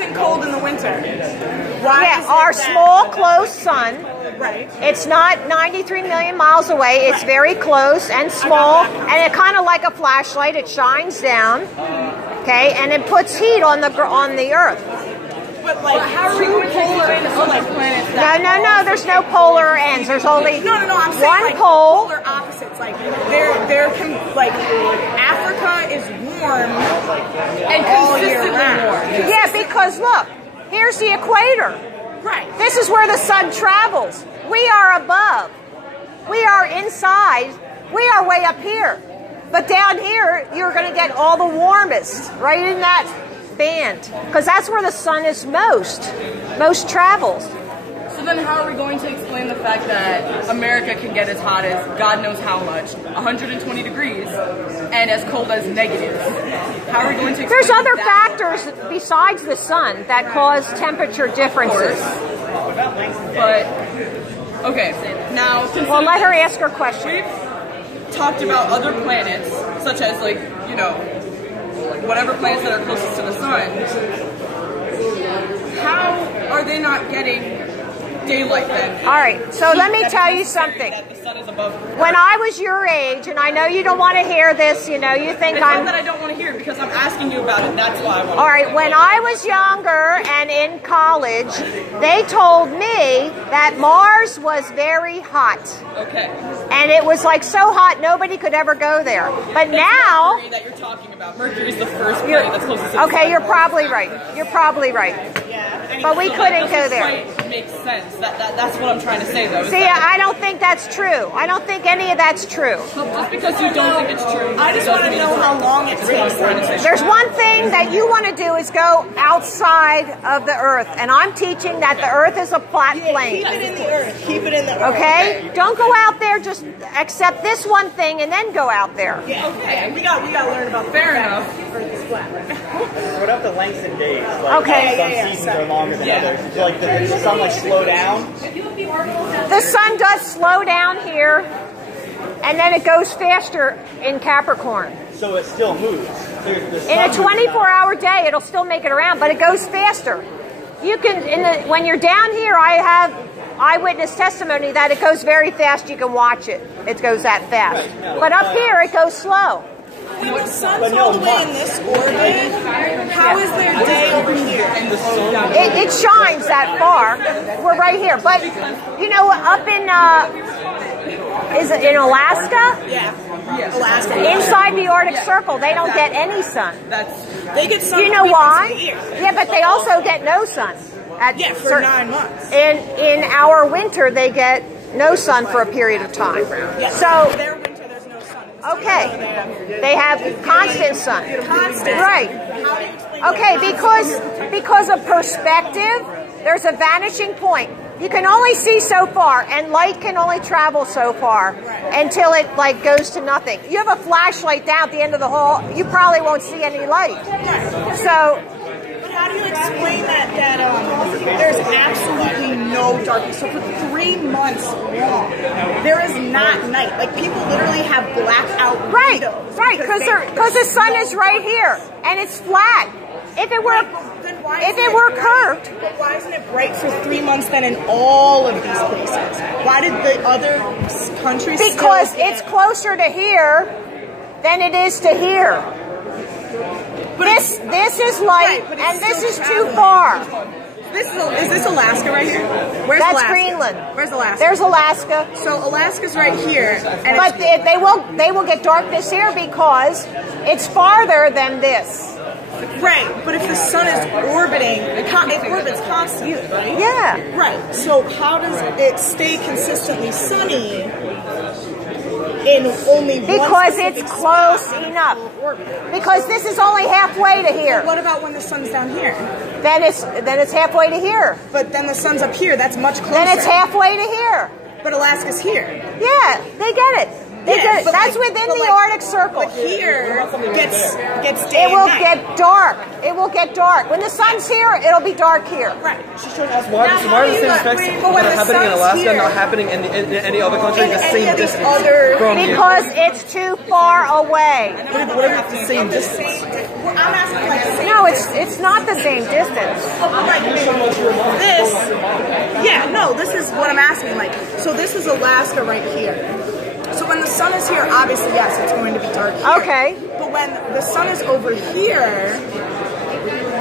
It's cold in the winter. Why? Yeah, our small, close sun. Right. It's not 93 million miles away. It's very close and small, and it kind of like a flashlight. It shines down, okay, and it puts heat on the Earth. But like, how are we going to explain the planets? No. There's no polar ends. There's only no. I'm saying one like pole. Polar opposites. Like there can like Africa is warm and consistently warm. Yeah, because look, here's the equator. Right. This is where the sun travels. We are above. We are inside. We are way up here. But down here, you're going to get all the warmest, right in that band, because that's where the sun is most travels. So then how are we going to explain the fact that America can get as hot as God knows how much, 120 degrees, and as cold as negative? How are we going to explain There's other that? factors besides the sun that cause temperature differences. But, okay, now... Well, let her ask her question. We've talked about other planets, such as, like, you know, whatever planets that are closest to the sun. How are they not getting daylight then? All right, so let me tell you something. That the sun is above. When I was your age, and I know you don't want to hear this, you know, you think It's I'm... not that I don't want to hear it, because I'm asking you about it, that's why I want to All right, when I was younger and in college, they told me that Mars was very hot. Okay. And it was like so hot nobody could ever go there. But now... Mercury that you're talking about. Mercury is the first planet that's closest to the sun. Okay, you're probably right. You're probably right. Yeah. But we couldn't go there. Quite makes sense. That's what I'm trying to say, though. See, I don't think that's true. I don't think any of that's true. Just because you don't think it's true, I just want to know how long it takes. There's one thing that you want to do is go outside of the Earth. And I'm teaching that the Earth is a flat plane. Keep it in the Earth. Keep it in the Earth. Okay? Don't go out there, just accept this one thing and then go out there. Yeah. Okay. We got to learn about fair enough. Earth is flat. What about the lengths and days? Like, Okay. some seasons are longer than others. So, like, does the sun like slow down? The sun does slow down here, and then it goes faster in Capricorn. So it still moves. So In a 24-hour day, it'll still make it around, but it goes faster. You can, when you're down here, I have eyewitness testimony that it goes very fast. You can watch it. It goes that fast. But up here, it goes slow. When the sun's all the way in this orbit, how is their day over here? It shines that far. We're right here. But, you know, up in, is it in Alaska? Yeah. Alaska. Inside the Arctic Circle, they don't get any sun. They get sun. Do you know 3 why? months of the year. Yeah, but they also get no sun. For 9 months. In our winter, they get no sun for a period of time. Yeah. So their winter, there's no sun. okay, they have constant sun. Constant. Right. How do you explain Okay, because of perspective, there's a vanishing point. You can only see so far, and light can only travel so far until it like goes to nothing. You have a flashlight down at the end of the hall, you probably won't see any light. So. But how do you explain that there's absolutely no darkness? So for 3 months long, there is not night. Like people literally have blackout windows. Right, because the sun is right here, and it's flat. If it were, curved. But why isn't it bright for 3 months then in all of these places? Why did the other countries? Because it's closer to here than it is to here. But this is light, and this is too far. Is this Alaska right here? Where's That's Alaska? Greenland. Where's Alaska? There's Alaska. So Alaska's right here. And but they will get darkness here because it's farther than this. Right, but if the sun is orbiting, it orbits constantly, right? Yeah. Right, so how does it stay consistently sunny in only one because specific it's close spot enough. Orbit? Because this is only halfway to here. What about when the sun's down here? Then it's halfway to here. But then the sun's up here, that's much closer. Then it's halfway to here. But Alaska's here. Yeah, they get it. That's within the Arctic Circle. But here gets day It will and night. get dark. It will get dark. When the sun's here, it'll be dark here. Right. She's trying to ask why the same effects But when not the happening in sun's Alaska, here, not happening in any other country, in the any same of these distance other- from here. Because it's too far away. What if it's the same distance? I'm asking like the same. No, it's not the same distance. Like this. Yeah, no, this is what I'm asking. Like, so this is Alaska right here. So when the sun is here, obviously, yes, it's going to be dark here. Okay. But when the sun is over here,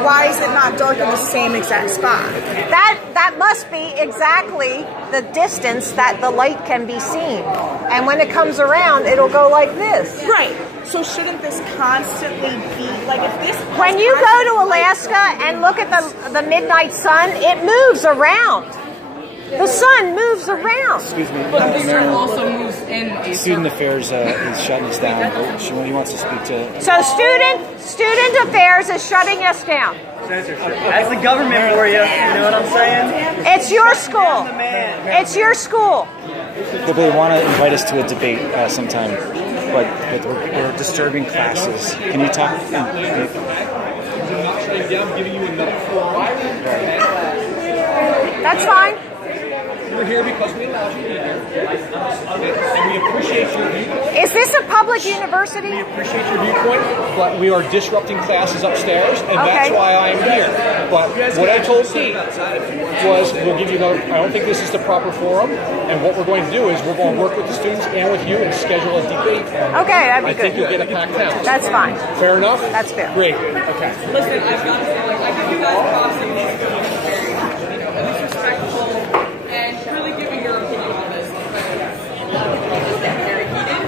why is it not dark in the same exact spot? That must be exactly the distance that the light can be seen. And when it comes around, it'll go like this. Right. So shouldn't this constantly be, like if this... When you go to Alaska and look at the midnight sun, it moves around. The sun moves around. Excuse me. But the sun also moves in a Student Affairs is shutting us down. He wants to speak to... So Student Affairs is shutting us down. That's the government for you. You know what I'm saying? It's your school. It's your school. They want to invite us to a debate sometime, but we're disturbing classes. Can you talk? That's fine. We're here because we allowed you to be here, and we appreciate your viewpoint. Is this a public university? We appreciate your viewpoint, but we are disrupting classes upstairs, and that's why I'm here. But what I told Pete was, we'll give you another. I don't think this is the proper forum, and what we're going to do is we're going to work with the students and with you and schedule a debate. Okay, that'd be I think good. you'll get a packed house. That's fine. Fair enough. That's fair. Great. Okay. Listen, I've got to say, like, I give you guys props and very, at least respectful and really giving your opinion on this. A lot of people just get very heated,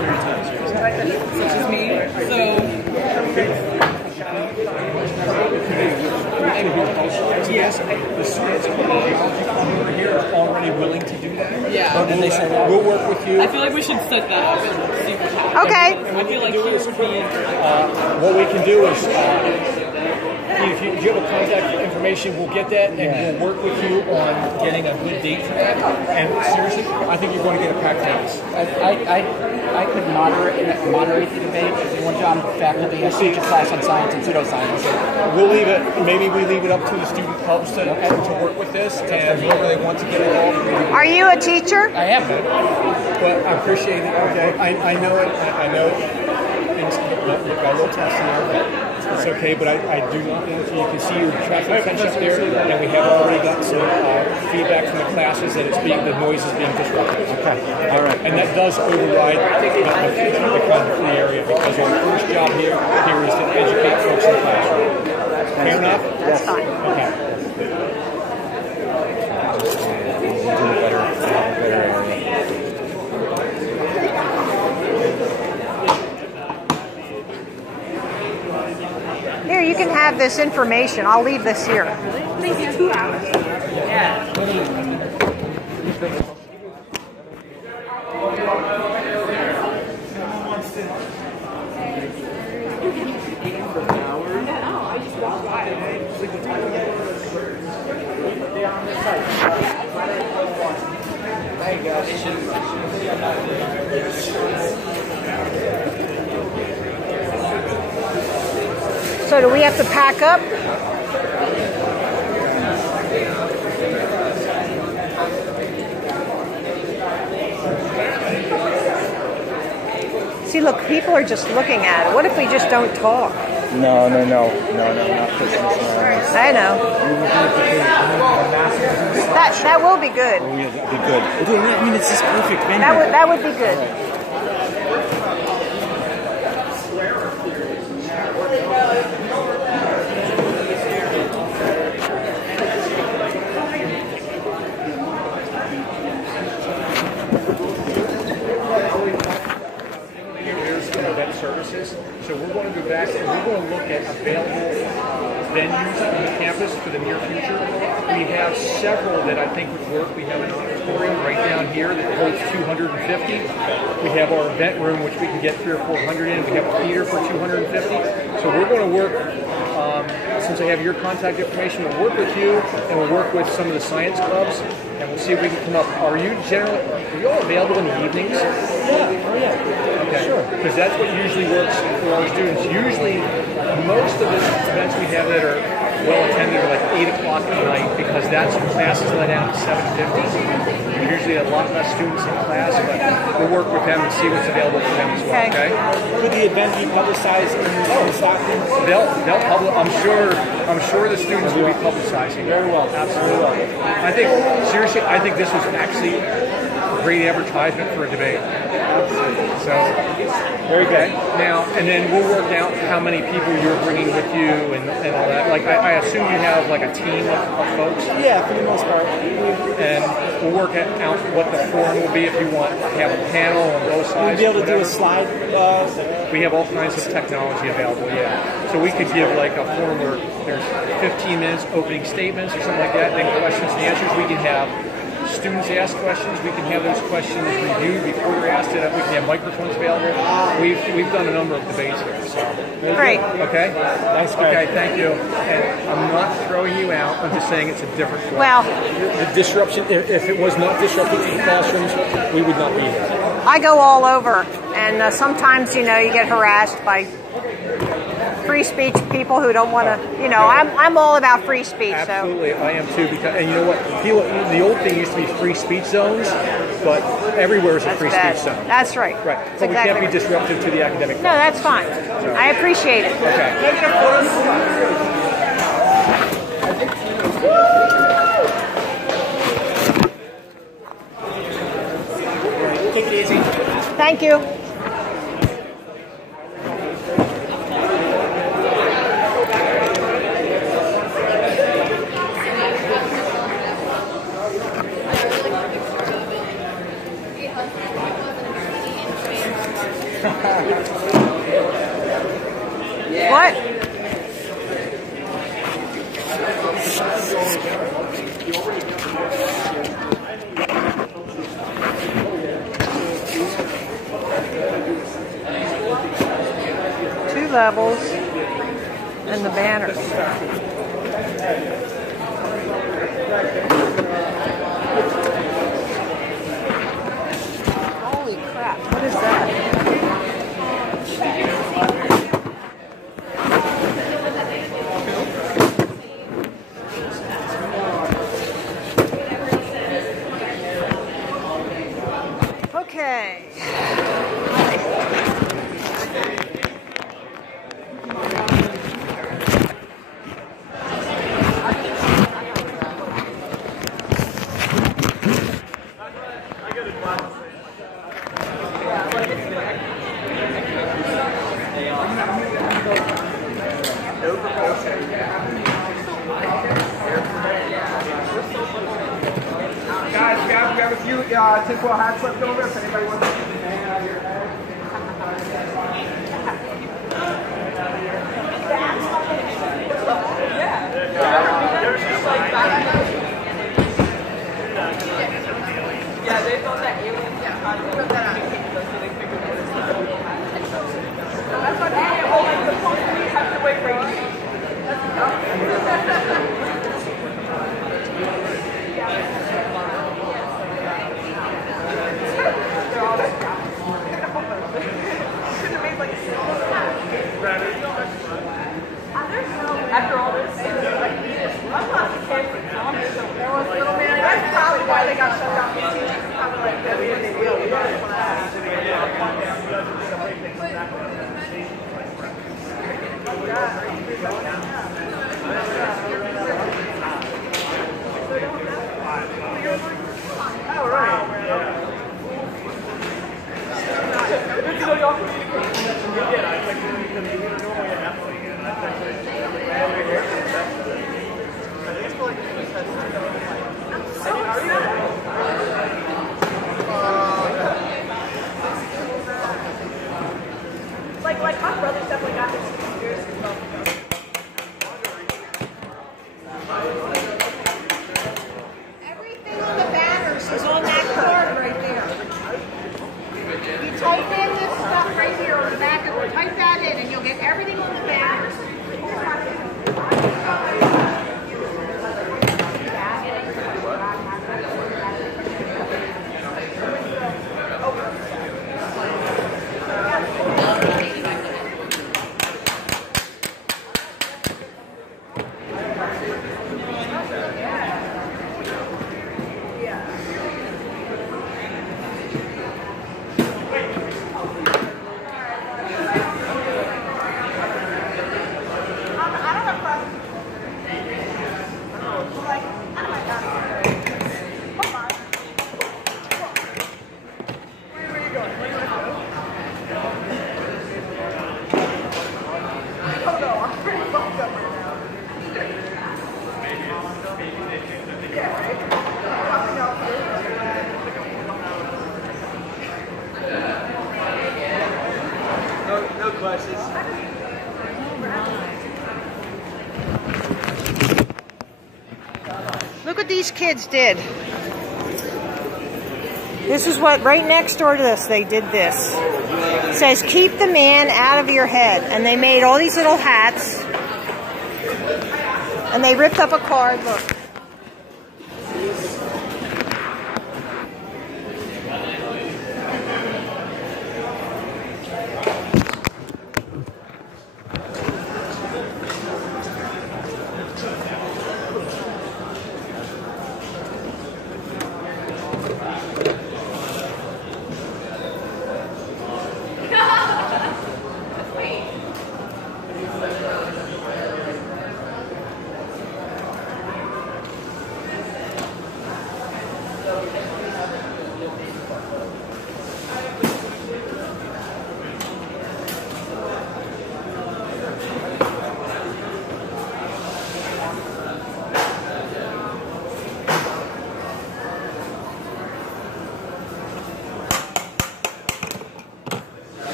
such as me. So, Yes, the students over here are already willing to do that. yeah. And they said, we'll work with you. I feel like we should set that up and see what happens. Okay. I feel like here would be What we can do is, if you have a contact information, we'll get that and we'll work with you on getting a good date for that. And seriously, I think you're going to get a packed house. I could moderate the debate if you want to. I'm faculty. I teach a class on science and pseudoscience. We'll leave it. Maybe we leave it up to the student clubs to work with this, and whoever they want to get involved. Are you a teacher? I am. But I appreciate it. Okay, I know it. I know things. We've got a little test here. It's okay, but I do want them to. You can see your traffic attention there, and we have already got some feedback from the classes that the noise is being disrupted. Okay. All right. And that does override the free area because our first job here is to educate folks in the classroom. Fair enough? That's fine. Okay. We'll do a better area. Here, you can have this information. I'll leave this here. So do we have to pack up? See, look, people are just looking at it. What if we just don't talk? No, not Christmas. I know. That will be good. Oh, yeah, that'd be good. I mean, it's this perfect venue. That would be good. Services. So we're going to go back and we're going to look at available venues on the campus campus for the near future. We have several that I think would work. We have an auditorium right down here that holds 250. We have our event room, which we can get 300 or 400 in. We have a theater for 250. So we're going to work, since I have your contact information, we'll work with you, and we'll work with some of the science clubs, and we'll see if we can come up. Are you all available in the evenings? Yeah. Okay. Sure. Because that's what usually works for our students. Usually, most of the events we have that are well attended are like 8 o'clock at night, because that's when classes let out at 7:50. There's usually a lot less students in class, but we'll work with them and see what's available for them as well. Okay. Could the event be publicized in Stockton? They'll publish. I'm sure the students will be publicizing. Very well. Absolutely. I think seriously, I think this was actually a great advertisement for a debate. So, very good. Now, and then we'll work out how many people you're bringing with you and all that. Like, I assume you have like a team of folks? Yeah, for the most part. And we'll work out what the forum will be if you want to have a panel on both sides. We'll be able to do a slide. We have all kinds of technology available, yeah. So we could give like a forum where there's 15 minutes opening statements or something like that, then questions and answers. We can have students ask questions. We can have those questions reviewed before they're asked. We can have microphones available. We've done a number of debates here. So. Great. Okay? Nice guy. Okay, thank you. And I'm not throwing you out. I'm just saying it's a different form. Well, the disruption, if it was not disruptive to the classrooms, we would not be here. I go all over, and sometimes, you get harassed by free speech people who don't want to, I'm all about free speech. Absolutely, so. I am too. Because, and you know what? The old thing used to be free speech zones, but everywhere is a free speech zone. That's right. Right. That's but exactly we can't be right. disruptive to the academic No, that's fine. So. I appreciate it. Okay. Take it easy. Thank you. What? Two levels and the banners. Holy crap, what is that? Okay. Guys, we have a few tinfoil hats left over if anybody wants to. Yeah, they thought that aliens put that on. So they figured it was that's what the police have to wait for you. After all this, I'm not the kid from Thomas. There was little man. That's probably why they got shut down. Probably like, Everything on the banners is on that card right there. You type in this stuff right here on the back, or type that in, and you'll get everything on the banners. No questions. Look what these kids did. This is what, right next door to this, they did this. It says, keep the man out of your head. And they made all these little hats. And they ripped up a card, look.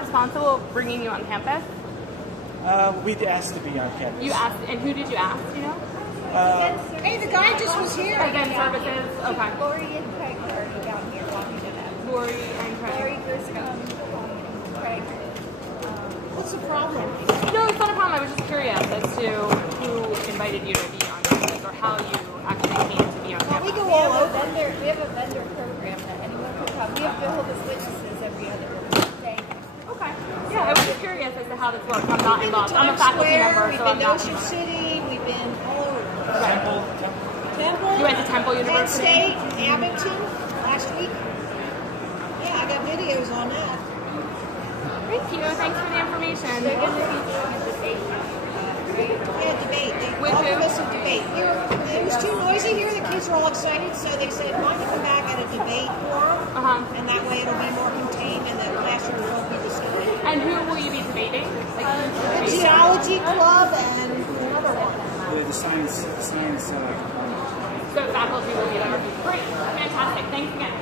Responsible for bringing you on campus? We'd asked to be on campus. You asked, and who did you ask, you know? Hey, the guy just was here. Event services, okay. Lori and Craig are down here talking to them. Lori and Craig. Lori, Griscom, Craig. What's the problem? No, it's not a problem. I was just curious as to who invited you to be on campus or how you actually came to be on campus. We go all over. We have a vendor program that anyone can come. We have Jehovah's Witnesses every other day. Okay. Yeah, I was just curious as to how this works. I'm not involved. I'm a faculty member, so I'm not. We've been to Ocean City. We've been all over. Temple. You went to Temple University? Penn State, Abington, last week. Yeah, I got videos on that. Thank you. Thanks for the information. They're going to be doing a debate. Yeah, debate. They With who? offered us a debate. It was too noisy here. The kids were all excited, so they said, why don't you come back at a debate forum? And that way it'll be more contained and the classroom won't be disturbed. And who will you be debating? The Geology Club and another one. The science So faculty will be there. Great. Fantastic. Thanks again.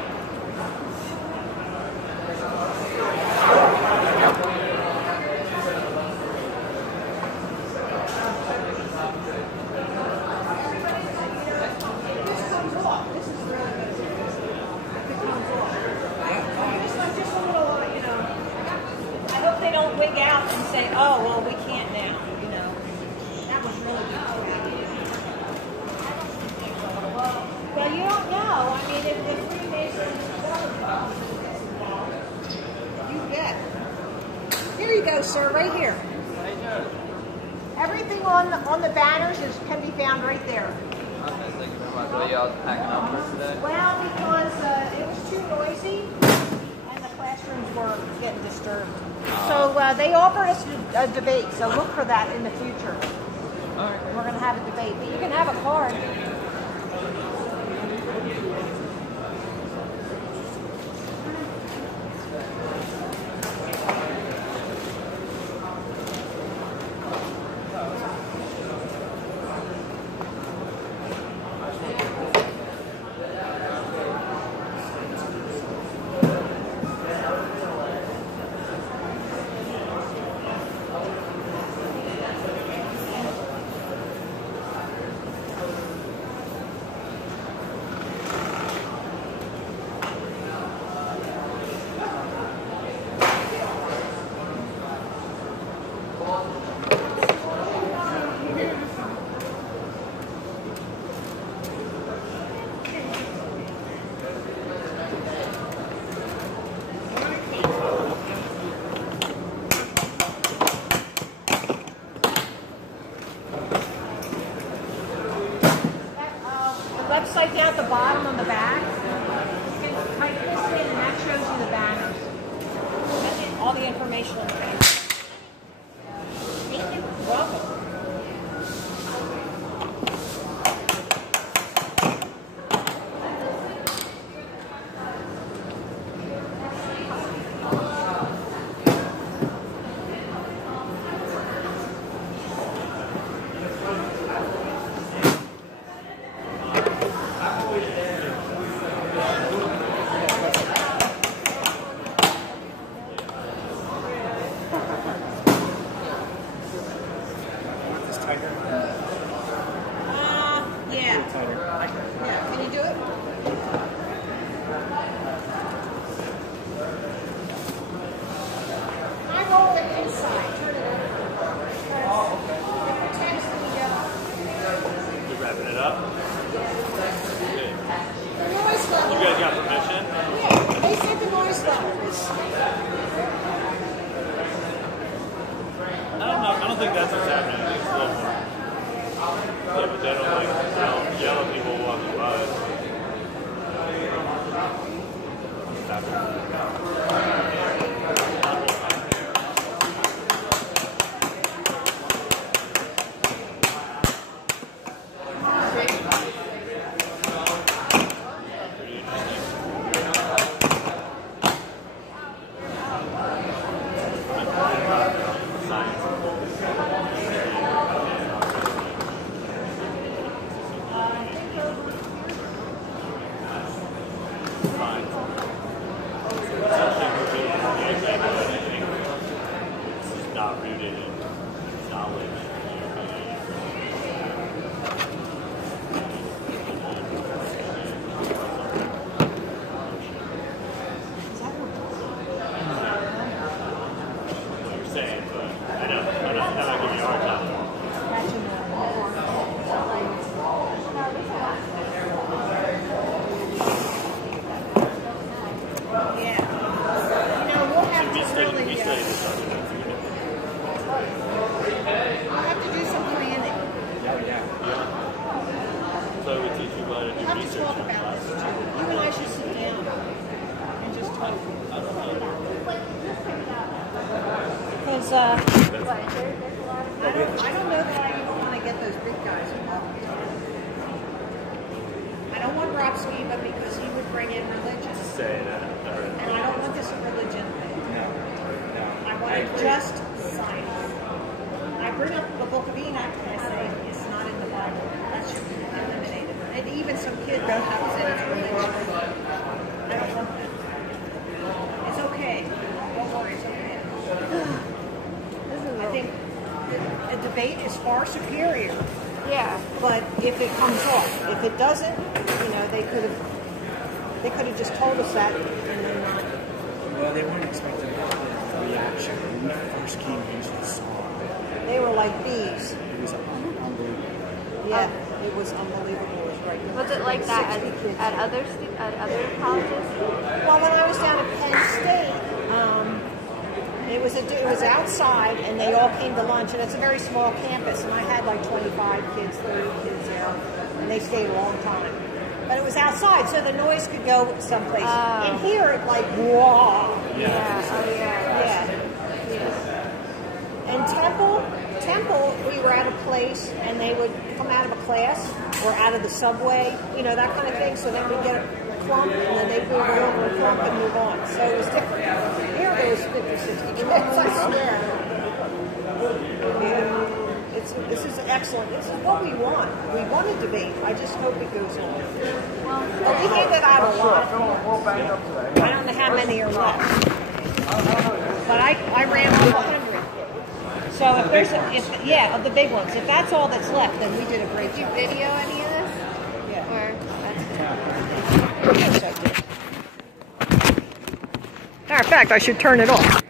I hope they don't wig out and say, oh, well, we can't now, you know. That was really good. Well, you don't know. I mean, if Freemasons, you get. Here you go, sir, right here. Everything on the banners can be found right there. I was thinking about what y'all packing up for today. Well, because it was too noisy and the classrooms were getting disturbed. So they offered us a debate, so look for that in the future. All right. We're going to have a debate, but you can have a card. Website down at the bottom on the back. You can type this in and that shows you the banners. And all the information on the back. Thank you. You're welcome. Yeah, can you do it? I roll it inside. Turn it over. Oh, okay. It protects the. You wrapping it up? The noise level. You guys got permission? Yeah, they said the noise level is. I don't think that's what's happening. I think it's a little more. Yeah, but they don't like yell at people walking by. Not rooted in knowledge. What you're saying, but I don't give you a hard time. We studied this argument. I'll have to do some planning. Yeah. So we teach you how to do We'll have to research. talk about this too. You and I should sit down and just talk. Because I don't know that I even want to get those big guys involved. I don't want Robsky, but because he would bring in religion. Say that. And I don't want this religion thing. I want it just science. I bring up the Book of Enoch and I say it's not in the Bible. That should be eliminated. And even some kid that has it as religion. I don't want that. It's okay. Don't worry, it's okay. I think a debate is far superior. Yeah. But if it comes off, if it doesn't, you know, they could have just told us that and then not. Well, they weren't expecting the reaction when we first came into the song. They were like bees. It was unbelievable. Yeah, it was unbelievable. It was right. Was it like that at other colleges? Well, when I was down at Penn State, It was outside, and they all came to lunch, and it's a very small campus, and I had like 25 kids, 30 kids there, and they stayed a long time. But it was outside, so the noise could go someplace. In here, it like, whoa. Yeah. And Temple, we were at a place, and they would come out of a class or out of the subway, you know, that kind of thing. So then we'd get a clump, and then they'd move over a clump and move on. So it was different. Here there was 50, 60 kids, I swear. This is excellent. This is what we want. We want a debate. I just hope it goes on. Well, we gave it out a lot. I don't know how many are left. But I ran off 100. So if there's, of the big ones. If that's all that's left, then we did a great job. Did you video any of this? Yeah. Or Yes, I did. Matter of fact, I should turn it off.